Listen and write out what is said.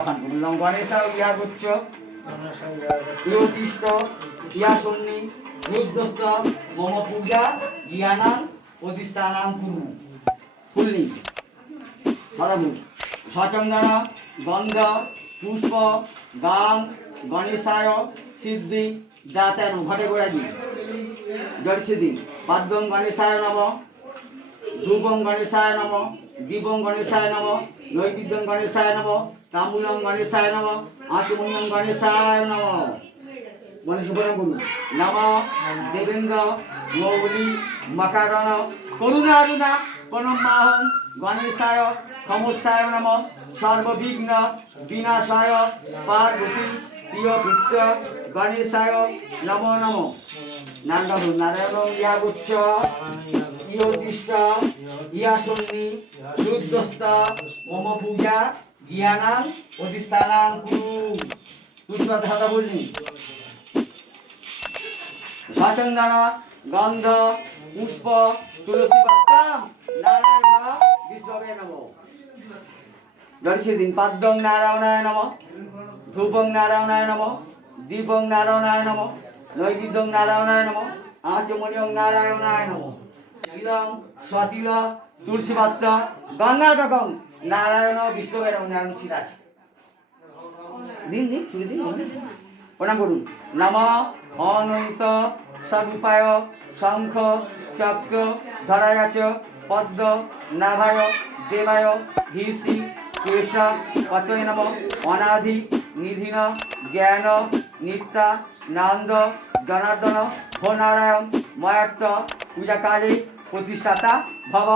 বললাম গণেশ ইয়া গুচ্ছ সন্নি রুদ্রস্ত মম পূজা জ্ঞানাং প্রতিষ্ঠানাং কুরু ফুলনি গন্ধ, পুষ্প, গান, গণেশায়, সিদ্ধি যাতেন ঘটে গোড়াজি জলসিদ্ধি পাদ্যং গণেশায় নম। ধ্রুবং গণেশায় নম দীপং গণেশায় নম নৈবেদ্যং গণেশায় নম তাম্বুলং গণেশায় নম আচমনিয়ং গণেশায় নম। গণেশ উপরম করুন। নম, দেবেন্দ্র মৌলি মকারণ করুণারুণা প্রণমাহং গণেশায় সমস্যায় নম, সর্ববিঘ্ন, বিনাশায়, পার্বতী প্রিয় পুত্র গণেশায় নম নম। নারায়ণ নারায়ণ ইয়াগুচ্ছ ইয়োতিষ্ঠ ইয়াসন্নি রুদ্রস্ত মম পূজা, জ্ঞানাং অধিষ্ঠানাং কুরু। তুলসীপাতা সাদা বললি সচন্দন গন্ধ, পুষ্প, তুলসী পত্রম, নারায়ণ, বিষ্ণবে নম। দর্শী দিন পাদ্যং নারায়ণায় নম। ধূপং নারায়ণায় নম দীপং নারায়ণায় নম নৈবেদ্যং নারায়ণায় নম আচমনিয়ং নারায়ণায় নম। ইদং সতিল তুলসী পাত্র গঙ্গাটকং নারায়ণ বিষ্ণবে নম নারায়ণ সিরাজ দিন দিন ছুটি দিন প্রণাম করুন। নম অনন্ত সদুপায় শঙ্খ চক্র ধরায়াচ পদ্ম নাভায় দেবায় ধীসি কেশব পতয় নম। অনাধি নিধিন জ্ঞান নিত্যা নন্দ জনার্দন হো নারায়ণ ময়ার্থ পূজাকারী প্রতিষ্ঠাতা ভব।